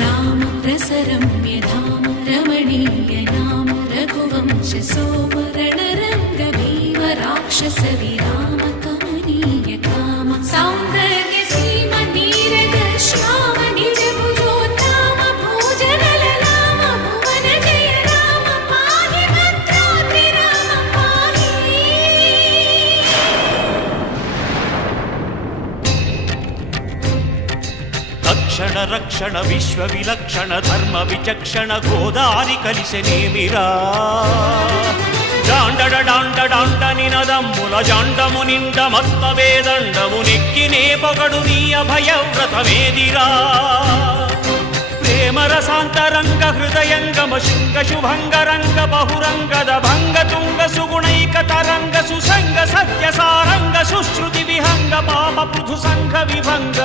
राम रसरम्य धाम रमणीय नाम रघुवंश सोम रणरंग भीम राक्षस विराम कमनीय काम सौंदर्य सीम नीरद श्याम निज भुजोत्तम भोजनल नाम भुवन जय राम पाहि भद्रोऽत्रि राम पाहि। తక్షణ రక్షణ విశ్వ విలక్షణ ధర్మ విచక్షణ గోదారి కలిసెనేమిరా జాండడ డాండ డాండ నినదమ్ముల జాండము నిండ మత్త వేదండము నెక్కినే పొగడు నీ అభయవ్రతమేదిరా ప్రేమ రసాంతరంగ హృదయంగమ శృంగ శుభంగరంగ బహురంగద భంగ తుంగ సుగుణైక తరంగ సుసంగ సత్య సారంగ సుశ్రుతి విహంగ పాప పృథు సంఘ విభంగ